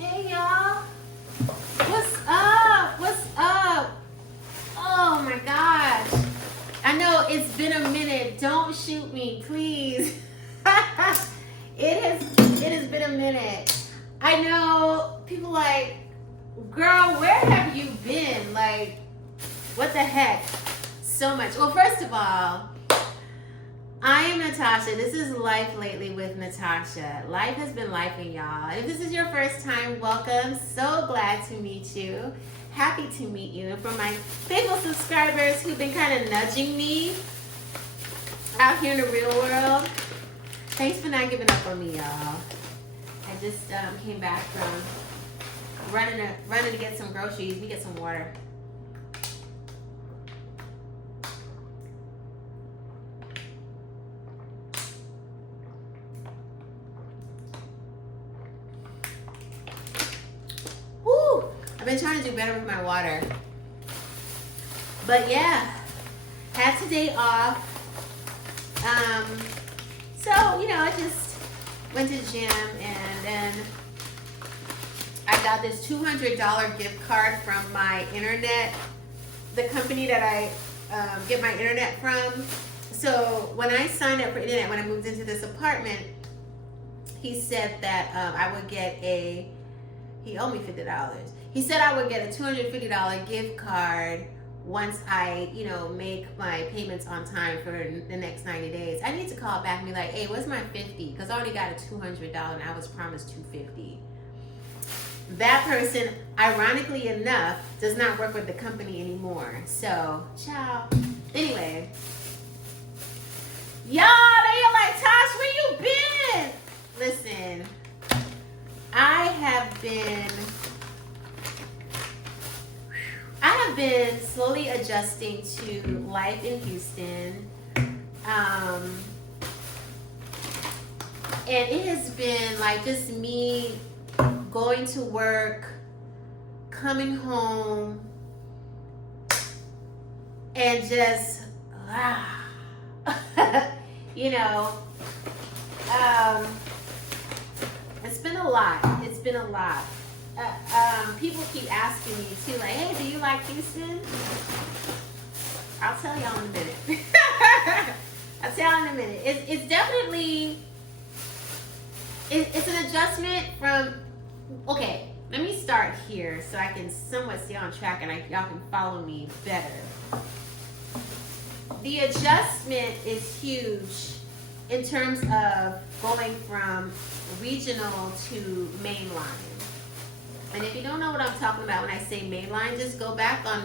Hey y'all, what's up? What's up? Oh my gosh, I know it's been a minute. Don't shoot me, please. it has been a minute. I know people like, girl, where have you been? Like, what the heck? So much. Well, first of all, I am Natasha. This is Life Lately with Natasha. Life has been lifing, y'all. If this is your first time, welcome. So glad to meet you. Happy to meet you. And for my faithful subscribers who've been kind of nudging me out here in the real world, thanks for not giving up on me, y'all. I just came back from running to get some groceries. Let me get some water. I've been trying to do better with my water. But yeah, had today off. So, I just went to the gym and then I got this $200 gift card from my internet, the company that I get my internet from. So when I signed up for internet, when I moved into this apartment, he said that I would get he owed me $50. He said I would get a $250 gift card once I, make my payments on time for the next 90 days. I need to call back and be like, hey, what's my 50? Because I already got a $200 and I was promised $250. That person, ironically enough, does not work with the company anymore. So, ciao. Anyway. Y'all, you're like, Tosh, where you been? Listen, I have been slowly adjusting to life in Houston. And it has been like just me going to work, coming home, and just, it's been a lot. It's been a lot. People keep asking me too, like, hey, do you like Houston? I'll tell y'all in a minute. I'll tell y'all in a minute. It's definitely, it's an adjustment from, okay, let me start here so I can somewhat stay on track and y'all can follow me better. The adjustment is huge in terms of going from regional to mainline. And if you don't know what I'm talking about when I say mainline, just go back on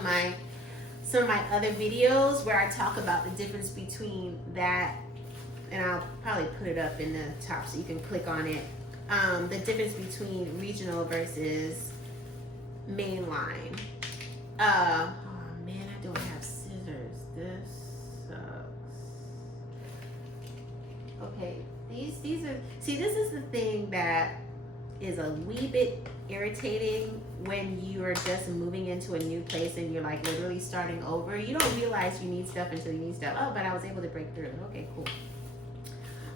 some of my other videos where I talk about the difference between that, and I'll probably put it up in the top so you can click on it. The difference between regional versus mainline. Oh man, I don't have scissors. This sucks. Okay, these are, see, this is the thing that is a wee bit irritating when you are just moving into a new place and you're like literally starting over. You don't realize you need stuff until you need stuff. Oh, but I was able to break through. Okay, cool.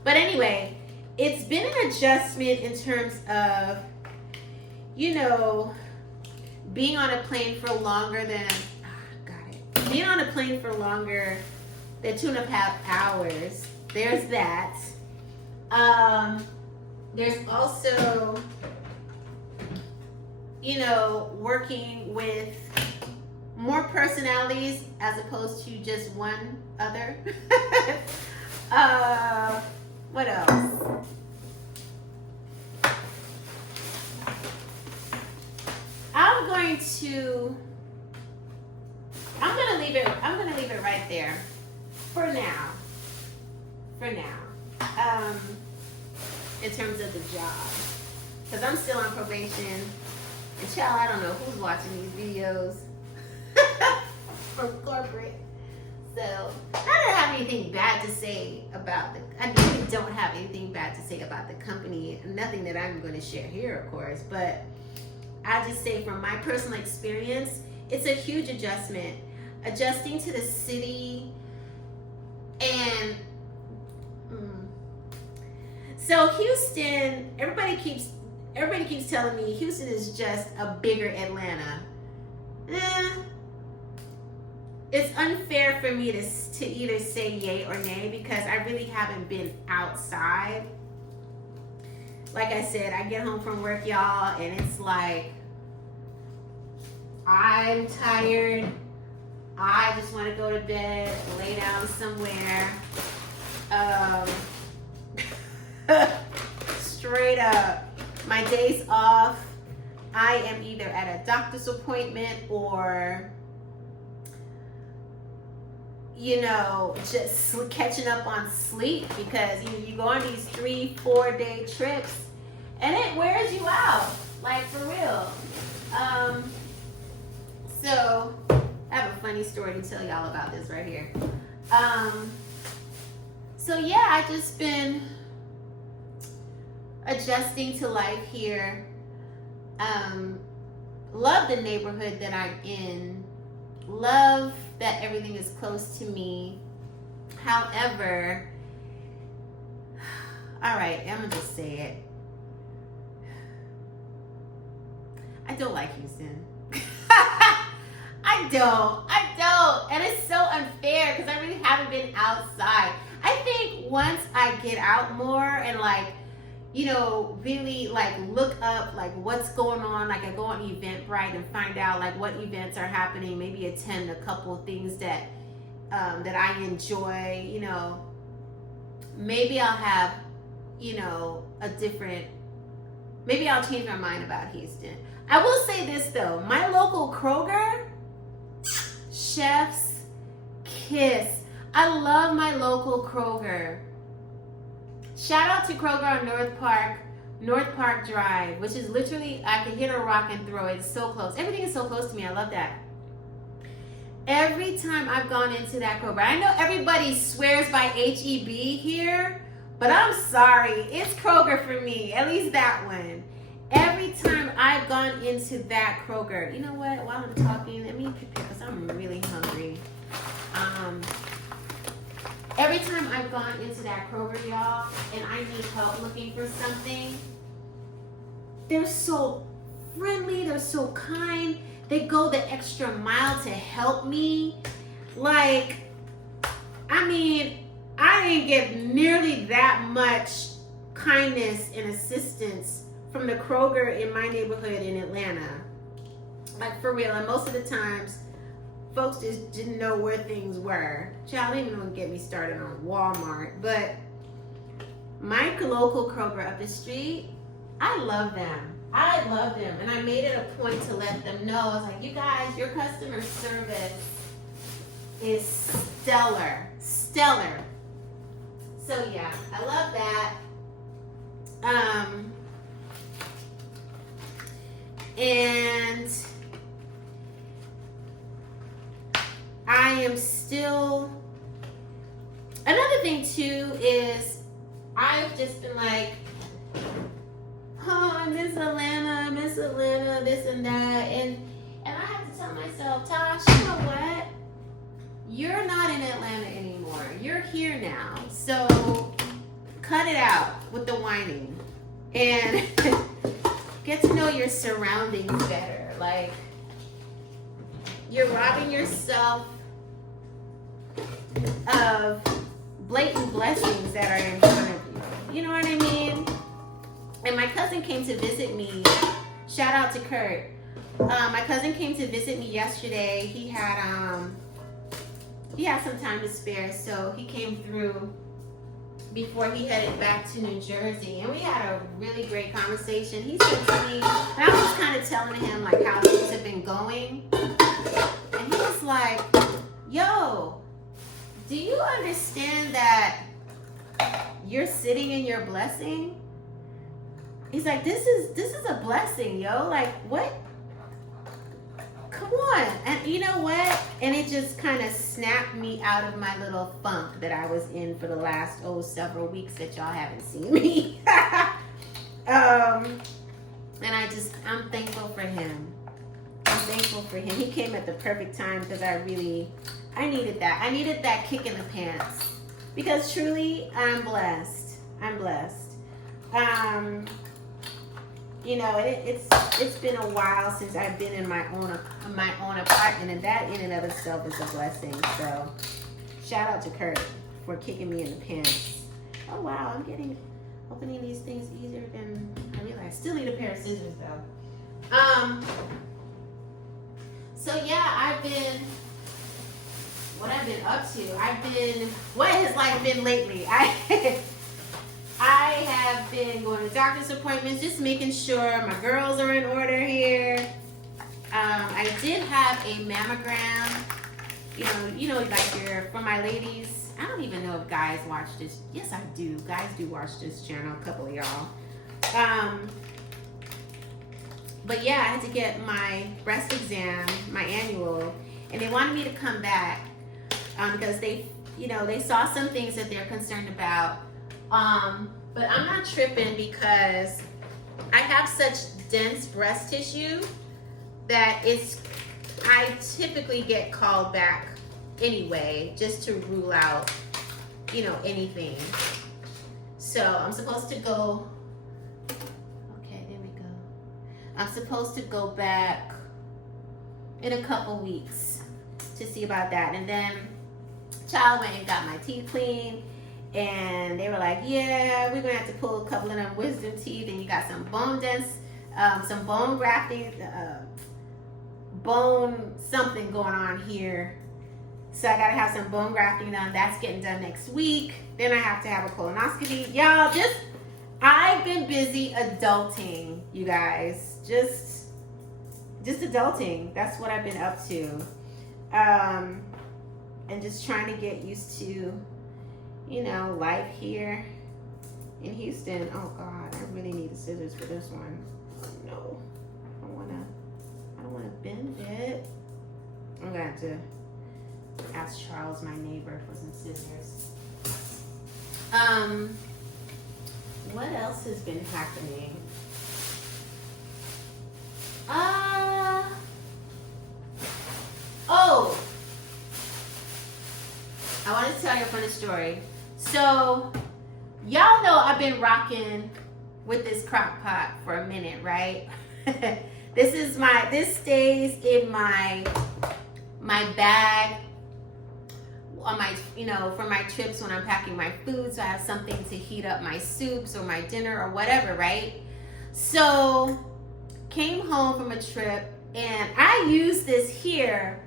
But anyway, it's been an adjustment in terms of, being on a plane for longer than, being on a plane for longer than 2.5 hours. There's that. There's also, working with more personalities as opposed to just one other. What else? I'm gonna leave it right there for now. In terms of the job, because I'm still on probation, and child, I don't know who's watching these videos from corporate. So I don't have anything bad to say about I really don't have anything bad to say about the company. Nothing that I'm going to share here, of course, but I just say from my personal experience, it's a huge adjustment. Adjusting to the city and so Houston, everybody everybody keeps telling me Houston is just a bigger Atlanta. It's unfair for me to either say yay or nay because I really haven't been outside. Like I said, I get home from work, y'all, and it's like I'm tired. I just want to go to bed, lay down somewhere. Straight up. My days off, I am either at a doctor's appointment or, you know, just catching up on sleep because you go on these 3-4 day trips and it wears you out, like for real. So I have a funny story to tell y'all about this right here. So yeah, I just been adjusting to life here. Love the neighborhood that I'm in. Love that everything is close to me. However, all right, I'm gonna just say it. I don't like Houston. I don't. And it's so unfair because I really haven't been outside. I think once I get out more and like, you know, really like look up like what's going on, like I go on Eventbrite and find out like what events are happening, maybe attend a couple of things that that I enjoy, you know, maybe I'll have, you know, maybe I'll change my mind about Houston. I will say this though, my local Kroger, chef's kiss. I love my local Kroger. Shout out to Kroger on North Park Drive, which is literally, I can hit a rock and throw it. It's so close. Everything is so close to me. I love that. Every time I've gone into that Kroger, I know everybody swears by H-E-B here, but I'm sorry. It's Kroger for me, at least that one. Every time I've gone into that Kroger, you know what? While I'm talking, let me prepare because I'm really hungry. Every time I've gone into that Kroger, y'all, and I need help looking for something, they're so friendly, they're so kind. They go the extra mile to help me. Like, I mean, I didn't get nearly that much kindness and assistance from the Kroger in my neighborhood in Atlanta. Like, for real. And most of the times, folks just didn't know where things were. Child, even don't get me started on Walmart. But my local Kroger up the street, I love them. I love them. And I made it a point to let them know. I was like, you guys, your customer service is stellar. Stellar. So yeah, I love that. And I am still, another thing too is I've just been like, oh, I miss Atlanta, this and that. And I have to tell myself, Tosh, you know what? You're not in Atlanta anymore. You're here now. So cut it out with the whining and get to know your surroundings better. Like, you're robbing yourself of blatant blessings that are in front of you. You know what I mean? And my cousin came to visit me. Shout out to Kurt. My cousin came to visit me yesterday. He had some time to spare, so he came through before he headed back to New Jersey, and we had a really great conversation. He said to me, and I was just kind of telling him like how things have been going, and he was like, yo, do you understand that you're sitting in your blessing? He's like, this is a blessing, yo. Like, what? Come on. And you know what? And it just kind of snapped me out of my little funk that I was in for the last, several weeks that y'all haven't seen me. And I'm thankful for him. I'm thankful for him. He came at the perfect time because I needed that. I needed that kick in the pants. Because truly, I'm blessed. I'm blessed. you know, it's been a while since I've been in my own apartment, and that in and of itself is a blessing. So shout out to Kurt for kicking me in the pants. Oh wow, I'm opening these things easier than I realized. Still need a pair of scissors though. So yeah, what I've been up to. What has life been lately? I have been going to doctor's appointments, just making sure my girls are in order here. I did have a mammogram. You know, like for my ladies. I don't even know if guys watch this. Yes, I do. Guys do watch this channel. A couple of y'all. But yeah, I had to get my breast exam, my annual, and they wanted me to come back because they saw some things that they're concerned about. But I'm not tripping because I have such dense breast tissue that I typically get called back anyway, just to rule out, anything. So I'm supposed to go, okay, there we go. I'm supposed to go back in a couple weeks to see about that. And then child went and got my teeth cleaned. And they were like, yeah, we're gonna have to pull a couple of them wisdom teeth, and you got some bone some bone grafting, bone something going on here. So I gotta have some bone grafting done. That's getting done next week. Then I have to have a colonoscopy. Y'all, I've been busy adulting, you guys. Just adulting. That's what I've been up to. And just trying to get used to life here in Houston. Oh God, I really need the scissors for this one. Oh, no, I don't wanna bend it. I'm gonna have to ask Charles, my neighbor, for some scissors. What else has been happening? I want to tell you a funny story. So, y'all know I've been rocking with this crock pot for a minute, right? This stays in my bag on my, for my trips when I'm packing my food, so I have something to heat up my soups or my dinner or whatever, right? So, came home from a trip and I used this here.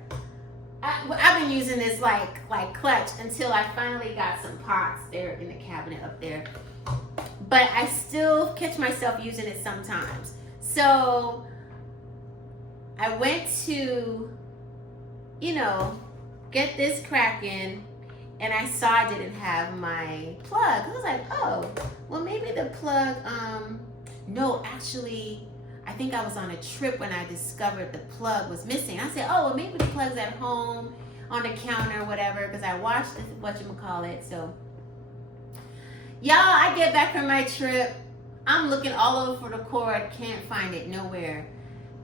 I've been using this like clutch until I finally got some pots there in the cabinet up there. But I still catch myself using it sometimes. So I went to, get this cracking, and I saw I didn't have my plug. I was like, oh, well maybe the plug, no, actually, I think I was on a trip when I discovered the plug was missing. I said, oh, well, maybe the plug's at home on the counter or whatever, because I watched whatchamacallit. So, y'all, I get back from my trip. I'm looking all over for the cord. Can't find it nowhere.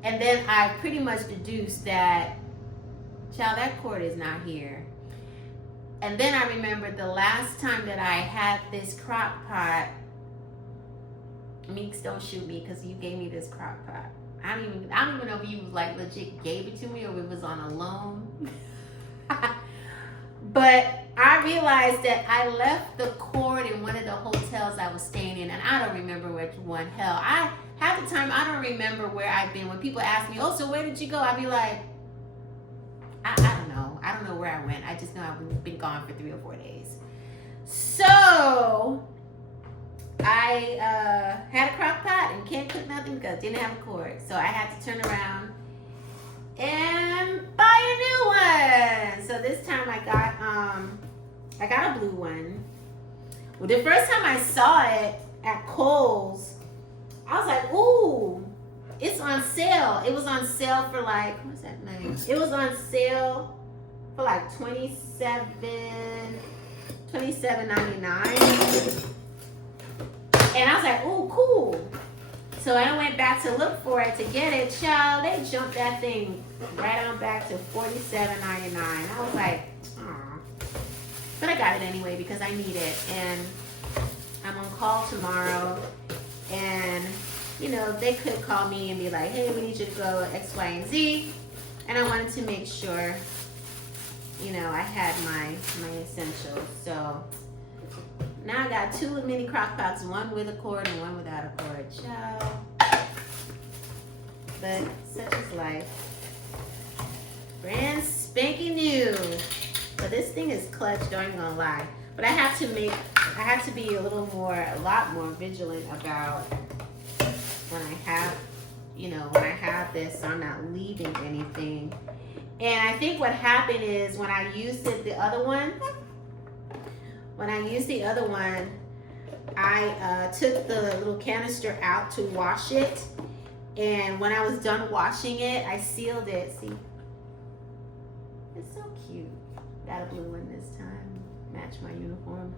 And then I pretty much deduced that, child, that cord is not here. And then I remembered the last time that I had this crock pot. Meeks, don't shoot me because you gave me this crock pot. I don't even know if you like legit gave it to me or if it was on a loan. But I realized that I left the cord in one of the hotels I was staying in, and I don't remember which one. Hell, half the time I don't remember where I've been. When people ask me, oh, so where did you go? I'd be like, I don't know. I don't know where I went. I just know I've been gone for 3 or 4 days. So I had a crock pot and can't cook nothing because I didn't have a cord. So I had to turn around and buy a new one. So this time I got a blue one. Well, the first time I saw it at Kohl's, I was like, ooh, it's on sale. It was on sale for like, what's that name? It was on sale for like $27.99. And I was like, ooh, cool. So I went back to look for it to get it. Child, they jumped that thing right on back to $47.99. I was like, aw. But I got it anyway because I need it. And I'm on call tomorrow. And you know, they could call me and be like, hey, we need you to go X, Y, and Z. And I wanted to make sure, you know, I had my essentials. So now I got 2 mini crock pots, one with a cord and one without a cord. Ciao. But such is life. Brand spanking new. But this thing is clutch, don't even gonna lie. But I have to be a lot more vigilant about when I have, you know, when I have this, so I'm not leaving anything. And I think what happened is when I used the other one, I took the little canister out to wash it. And when I was done washing it, I sealed it. See? It's so cute. Got a blue one this time. Match my uniform.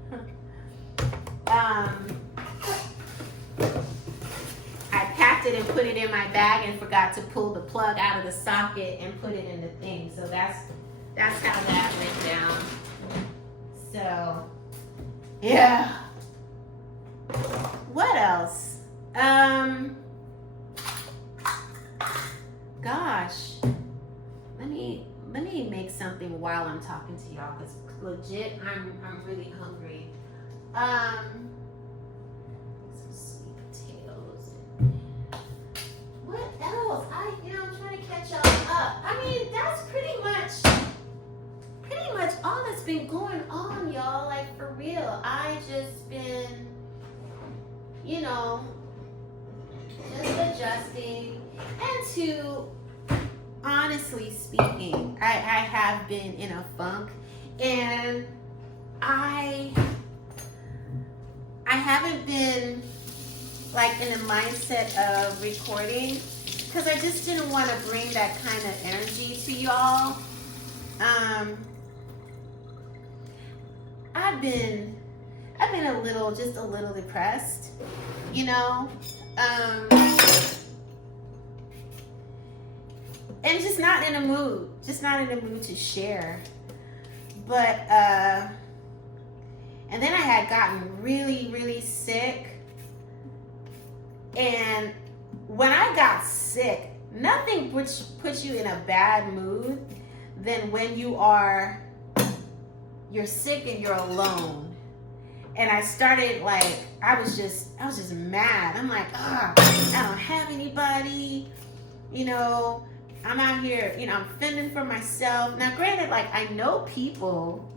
I packed it and put it in my bag and forgot to pull the plug out of the socket and put it in the thing. So that's how that went down. So, yeah. What else? Gosh. Let me make something while I'm talking to y'all, because legit I'm really hungry. Some sweet potatoes. What else? I'm trying to catch y'all up. I mean, that's pretty much all that's been going on, y'all. Like, for real. I just been, you know, just adjusting. And to, honestly speaking, I have been in a funk, and I haven't been like in a mindset of recording because I just didn't want to bring that kind of energy to y'all. I've been just a little depressed, you know, and just not in a mood to share. But and then I had gotten really, really sick. And when I got sick, nothing puts you in a bad mood than when you're sick and you're alone. And I started I was just mad. I'm like, I don't have anybody, you know, I'm out here, you know, I'm fending for myself. Now granted, I know people,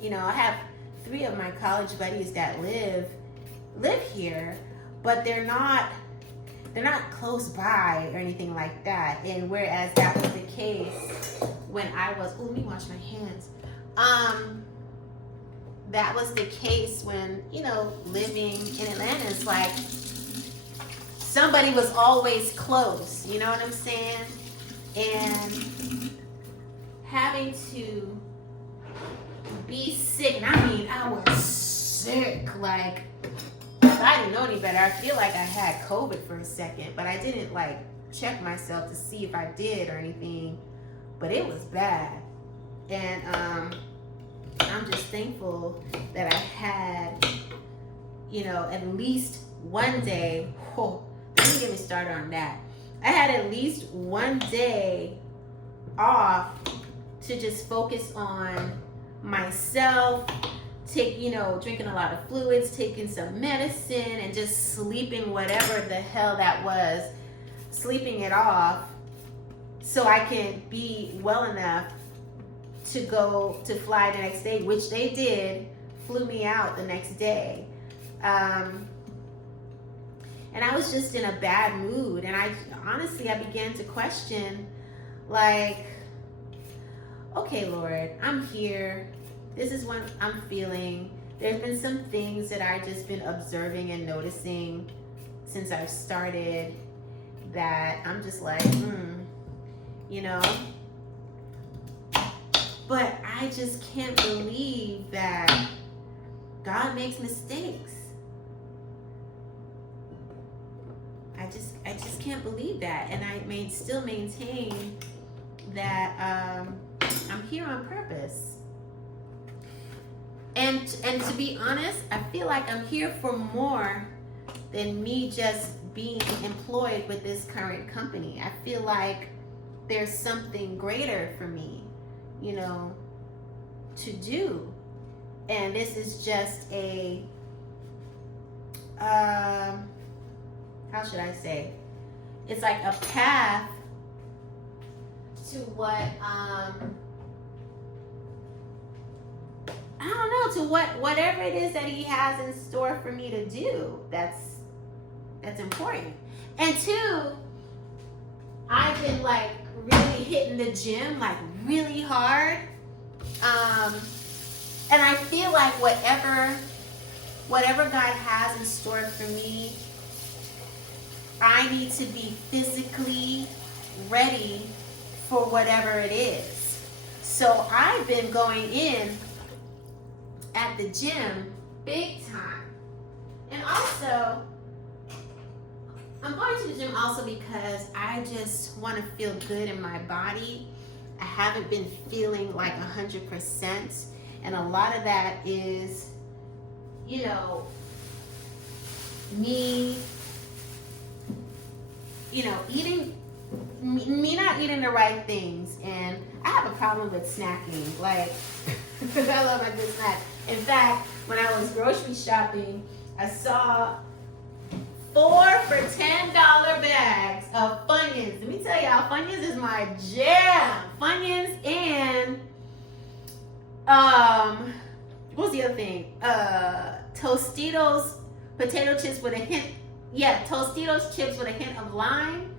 you know, I have 3 of my college buddies that live here, but they're not close by or anything like that. And whereas that was the case when I was, let me wash my hands. That was the case when, you know, living in Atlanta, it's like somebody was always close, you know what I'm saying? And having to be sick, and I mean, I was sick, I didn't know any better. I feel like I had COVID for a second, but I didn't check myself to see if I did or anything, but it was bad. And I'm just thankful that I had, you know, at least one day, don't get me started on that. I had at least one day off to just focus on myself, drinking a lot of fluids, taking some medicine, and just sleeping whatever the hell that was, sleeping it off so I can be well enough to go to fly the next day, which they did, flew me out the next day. And I was just in a bad mood. And I began to question, okay, Lord, I'm here. This is what I'm feeling. There's been some things that I've just been observing and noticing since I've started that I'm just you know. But I just can't believe that God makes mistakes. I just can't believe that. And I still maintain that I'm here on purpose. And to be honest, I feel like I'm here for more than me just being employed with this current company. I feel like there's something greater for me, you know, to do. And this is just a, how should I say? It's like a path to what, I don't know, to whatever it is that he has in store for me to do. That's important. And two, I've been like really hitting the gym like really hard. And I feel like whatever God has in store for me, I need to be physically ready for whatever it is. So I've been going in at the gym big time. And also, I'm going to the gym also because I just want to feel good in my body. I haven't been feeling like 100%. And a lot of that is, you know, me, you know, me not eating the right things. And I have a problem with snacking. Like, I love a good snack. In fact, when I was grocery shopping, I saw 4 for $10 bags of Funyuns. Let me tell y'all, Funyuns is my jam. Funyuns and what's the other thing? Tostitos potato chips with a hint. Yeah, Tostitos chips with a hint of lime.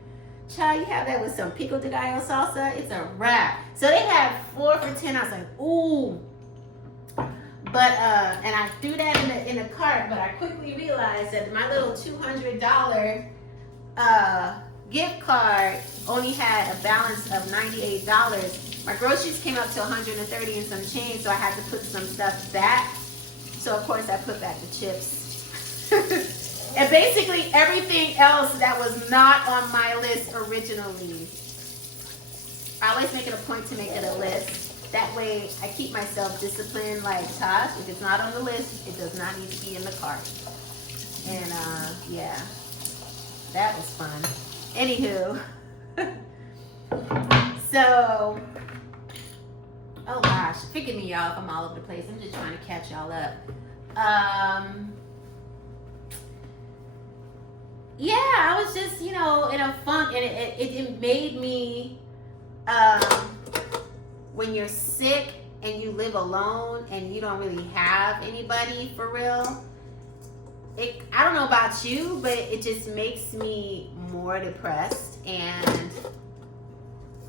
Child, you have that with some pico de gallo salsa. It's a wrap. So they had 4 for $10. I was like, ooh. But and I threw that in the cart, but I quickly realized that my little $200 gift card only had a balance of $98. My groceries came up to $130 and some change, so I had to put some stuff back. So of course I put back the chips. And basically everything else that was not on my list originally. I always make it a point to make it a list. That way I keep myself disciplined, like, Tosh, if it's not on the list, it does not need to be in the cart. And yeah, that was fun. Anywho, so, oh gosh, forgive me y'all if I'm all over the place. I'm just trying to catch y'all up. Yeah, I was just, you know, in a funk, and it made me, when you're sick and you live alone and you don't really have anybody for real, I don't know about you, but it just makes me more depressed and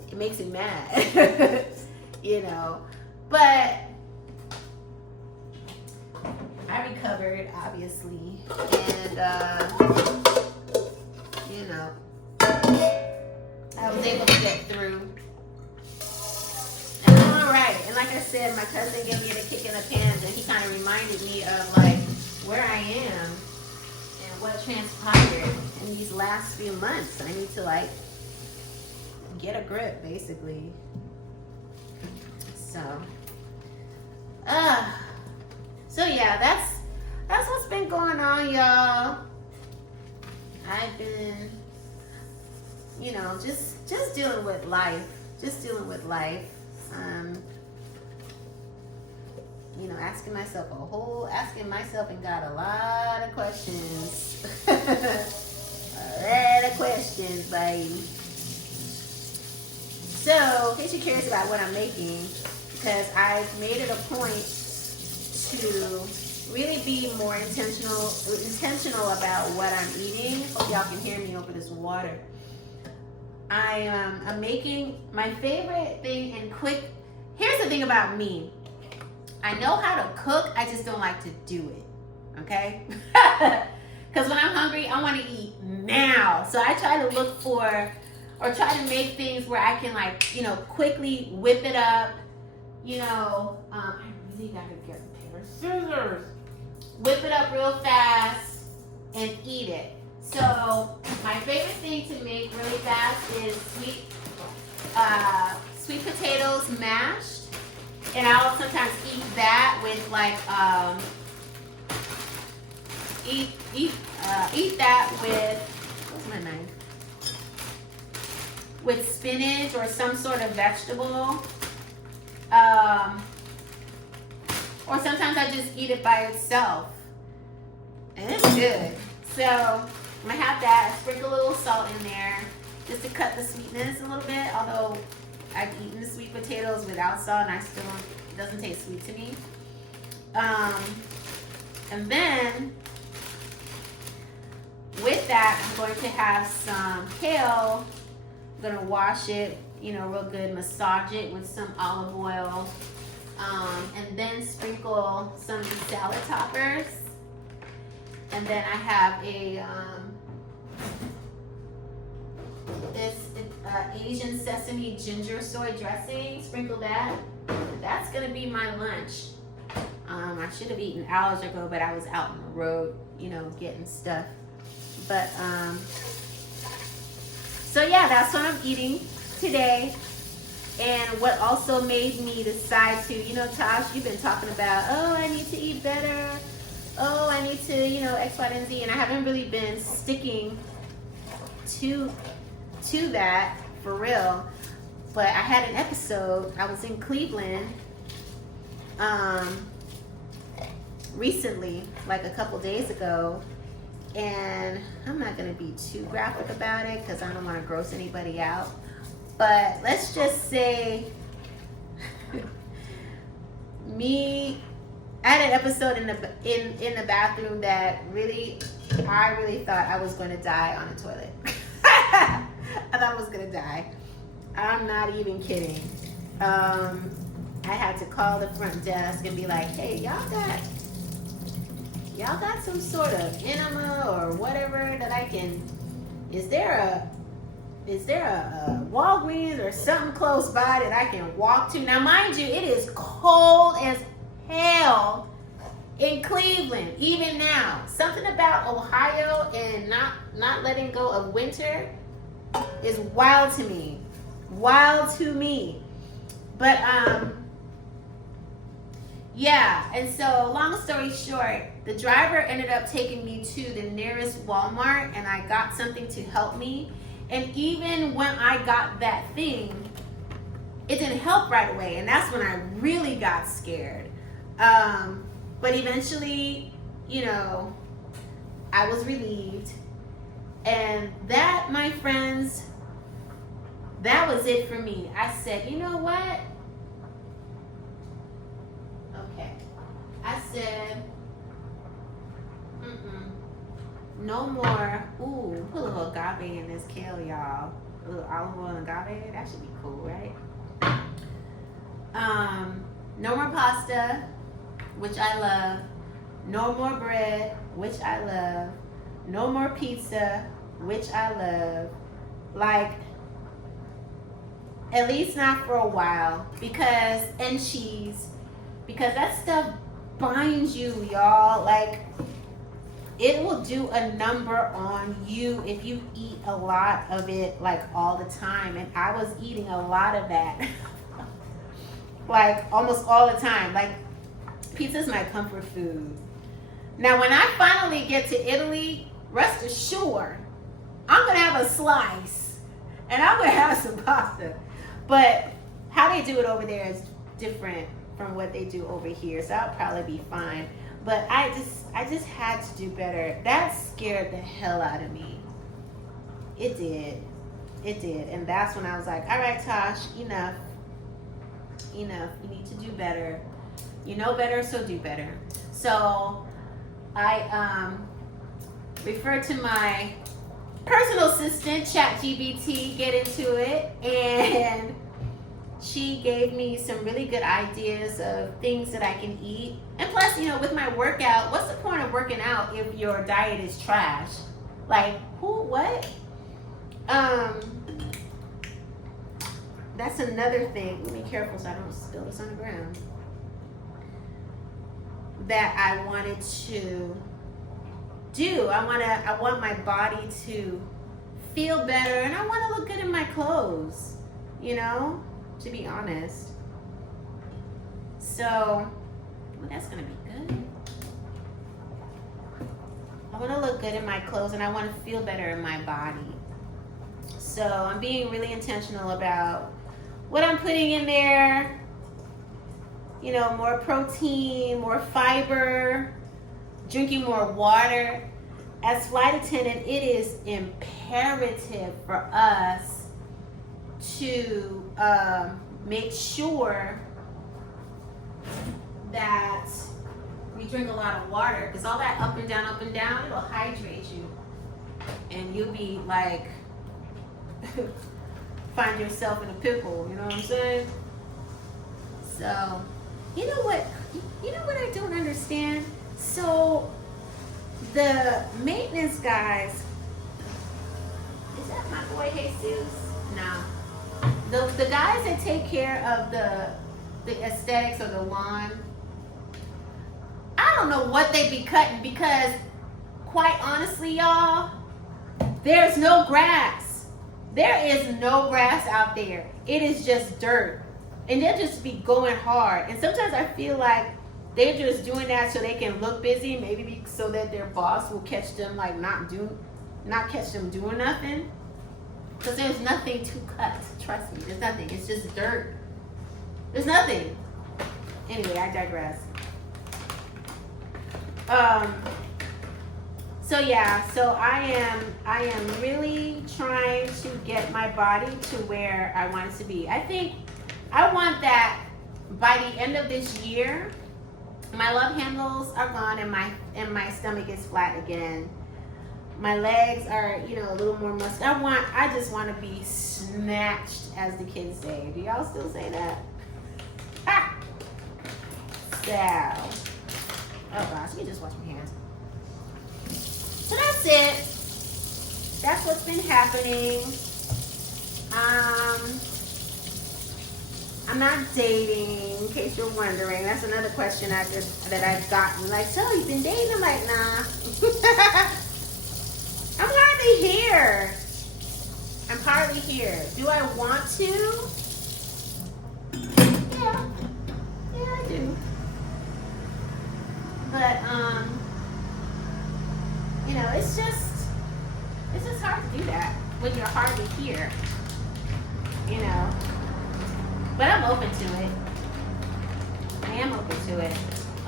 it makes me mad, you know. But I recovered, obviously, and you know, I was able to get through. And I'm all right. And like I said, my cousin gave me the kick in the pants, and he kind of reminded me of like where I am and what transpired in these last few months. I need to like get a grip, basically. So yeah, that's what's been going on, y'all. I've been, you know, just dealing with life. You know, asking myself and God a lot of questions. A lot of questions, baby. So, in case you're curious about what I'm making, because I've made it a point to really be more intentional about what I'm eating. Hope y'all can hear me over this water. I'm making my favorite thing and quick. Here's the thing about me. I know how to cook, I just don't like to do it. Okay? Because when I'm hungry, I want to eat now. So I try to look for, or try to make things where I can, like, you know, quickly whip it up. You know, I really gotta get a pair of scissors. Whip it up real fast and eat it. So my favorite thing to make really fast is sweet potatoes mashed. And I'll sometimes eat that with like, eat that with, what's my knife? With spinach or some sort of vegetable. Or sometimes I just eat it by itself. And it's good. So I'm gonna have that. Sprinkle a little salt in there just to cut the sweetness a little bit. Although I've eaten the sweet potatoes without salt and I still don't, it doesn't taste sweet to me. And then with that, I'm going to have some kale. I'm gonna wash it, real good, massage it with some olive oil, and then sprinkle some of these salad toppers. And then I have a Asian sesame ginger soy dressing. Sprinkle that. That's gonna be my lunch. I should have eaten hours ago, but I was out on the road, getting stuff. But so yeah, that's what I'm eating today. And what also made me decide to, Tosh, you've been talking about, oh, I need to eat better. Oh, I need to, X, Y, and Z. And I haven't really been sticking to that for real. But I had an episode. I was in Cleveland recently, like a couple days ago. And I'm not going to be too graphic about it because I don't want to gross anybody out. But let's just say I had an episode in the bathroom that I really thought I was going to die on the toilet. I thought I was going to die. I'm not even kidding. I had to call the front desk and be like, hey, y'all got some sort of enema or whatever that I can, is there a Walgreens or something close by that I can walk to? Now, mind you, it is cold as hell in Cleveland, even now. Something about Ohio and not letting go of winter is wild to me. Wild to me. But, yeah, and so long story short, the driver ended up taking me to the nearest Walmart and I got something to help me. And even when I got that thing, it didn't help right away. And that's when I really got scared. But eventually, I was relieved. And that, my friends, that was it for me. I said, you know what? Okay. I said, no more. Ooh, put a little agave in this kale, y'all. A little olive oil and agave. That should be cool, right? No more pasta, which I love. No more bread, which I love. No more pizza, which I love. Like, at least not for a while. And cheese. Because that stuff binds you, y'all. Like, it will do a number on you if you eat a lot of it, like, all the time. And I was eating a lot of that. Like, almost all the time. Like, pizza is my comfort food. Now, when I finally get to Italy, rest assured, I'm going to have a slice. And I'm going to have some pasta. But how they do it over there is different from what they do over here. So I'll probably be fine. But I just had to do better. That scared the hell out of me. It did. It did. And that's when I was like, all right, Tosh, enough. Enough. You need to do better. You know better, so do better. So I referred to my personal assistant, ChatGPT, get into it, and she gave me some really good ideas of things that I can eat. And plus, with my workout, what's the point of working out if your diet is trash? Like, what? That's another thing. Let me be careful so I don't spill this on the ground. That I wanted to do. I want my body to feel better, and I want to look good in my clothes, to be honest. So, that's gonna be good. I want to look good in my clothes, and I want to feel better in my body. So I'm being really intentional about what I'm putting in there. You know, more protein, more fiber, drinking more water. As flight attendant, it is imperative for us to make sure that we drink a lot of water, because all that up and down, it'll hydrate you. And you'll be like, find yourself in a pickle, you know what I'm saying? So, you know what I don't understand? So, the maintenance guys, is that my boy Jesus? No. The guys that take care of the aesthetics of the lawn, I don't know what they be cutting, because quite honestly, y'all, there's no grass. There is no grass out there. It is just dirt. And they'll just be going hard. And sometimes I feel like they're just doing that so they can look busy, maybe so that their boss will catch them like not catch them doing nothing. Because there's nothing to cut. Trust me, there's nothing. It's just dirt. There's nothing. Anyway, I digress. So yeah, so I am really trying to get my body to where I want it to be. I think I want that by the end of this year, my love handles are gone and my stomach is flat again. My legs are, you know, a little more muscular. I just want to be snatched, as the kids say. Do y'all still say that? Ha! So, oh gosh, let me just wash my hands. So that's it. That's what's been happening. I'm not dating, in case you're wondering. That's another question that I've gotten. Like, so you've been dating? I'm like, nah. I'm hardly here. I'm hardly here. Do I want to? Yeah. Yeah, I do. But, you know, it's just hard to do that when you're hardly here. You know. But I'm open to it. I am open to it.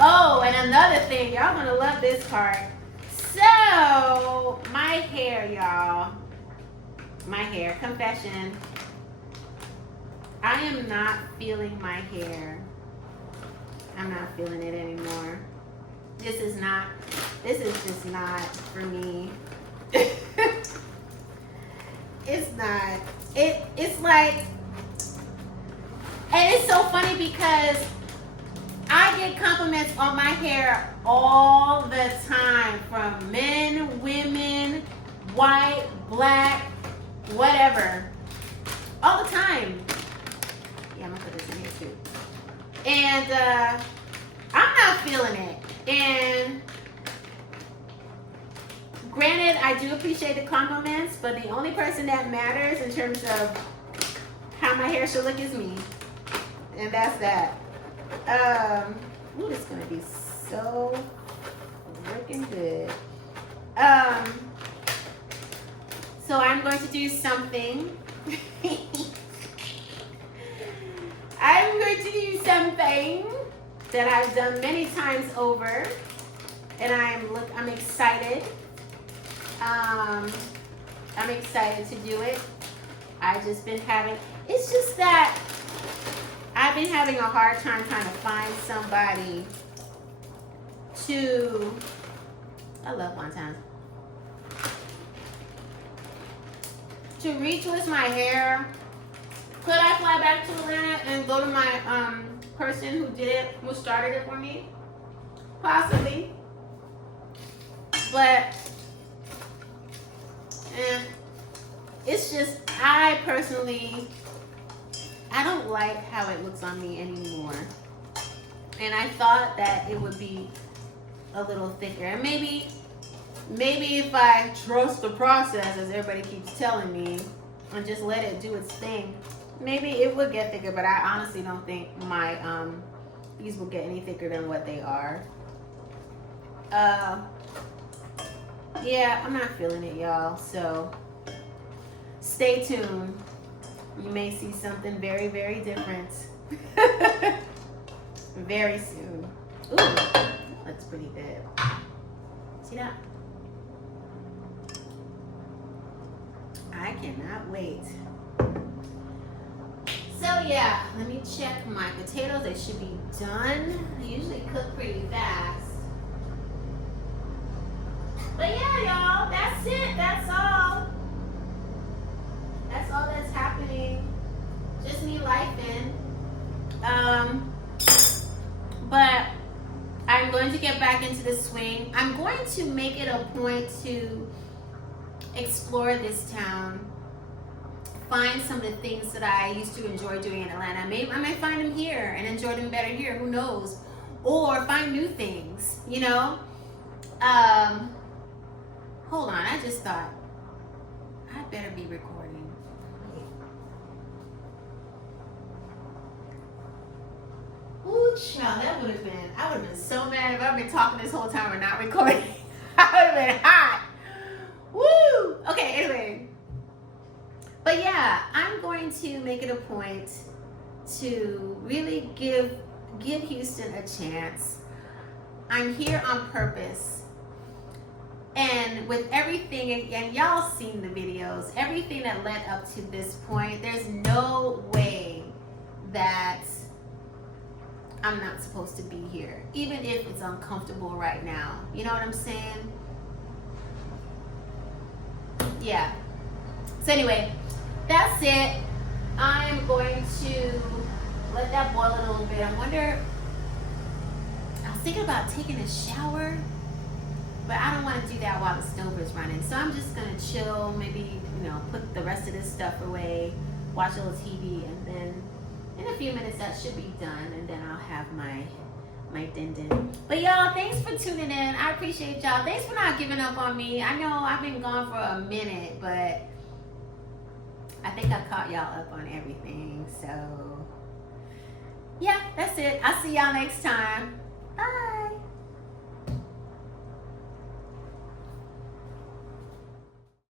Oh, and another thing, y'all gonna love this part. So, my hair, y'all. My hair, confession. I am not feeling my hair. I'm not feeling it anymore. This is just not for me. It's not. It's like, and it's so funny because I get compliments on my hair all the time from men, women, white, black, whatever. All the time. Yeah, I'm gonna put this in here too. And I'm not feeling it. And granted, I do appreciate the compliments, but the only person that matters in terms of how my hair should look is me. And that's that. Ooh, this is gonna be so freaking good. So I'm going to do something. I'm going to do something that I've done many times over, and I'm excited. I'm excited to do it. It's just that I've been having a hard time trying to find somebody I love wontons. To retwist my hair. Could I fly back to Atlanta and go to my person who started it for me? Possibly. But it's just, I don't like how it looks on me anymore. And I thought that it would be a little thicker. And maybe if I trust the process, as everybody keeps telling me, and just let it do its thing, maybe it would get thicker. But I honestly don't think my these will get any thicker than what they are. Yeah, I'm not feeling it, y'all. So stay tuned. You may see something very, very different very soon. Ooh, that looks pretty good. See that? I cannot wait. So yeah, let me check my potatoes. They should be done. They usually cook pretty fast. But yeah, y'all, that's it. That's all. That's all that's happening. Just me lifing. But I'm going to get back into the swing. I'm going to make it a point to explore this town. Find some of the things that I used to enjoy doing in Atlanta. Maybe I might find them here and enjoy them better here. Who knows? Or find new things, you know? Hold on, I just thought I better be recording. Ooh, child, that would have been, I would have been so mad if I've been talking this whole time and not recording. I would have been hot. Woo! Okay, anyway. But yeah, I'm going to make it a point to really give Houston a chance. I'm here on purpose. And with everything, and y'all seen the videos, everything that led up to this point, there's no way that I'm not supposed to be here, even if it's uncomfortable right now. You know what I'm saying? Yeah. So anyway, that's it. I'm going to let that boil a little bit. I was thinking about taking a shower, but I don't want to do that while the stove is running. So I'm just going to chill, maybe, put the rest of this stuff away, watch a little TV, and then in a few minutes that should be done, and then I'll have my din. But y'all, thanks for tuning in. I appreciate y'all. Thanks for not giving up on me. I know I've been gone for a minute, but I think I caught y'all up on everything. So yeah, that's it. I'll see y'all next time. Bye.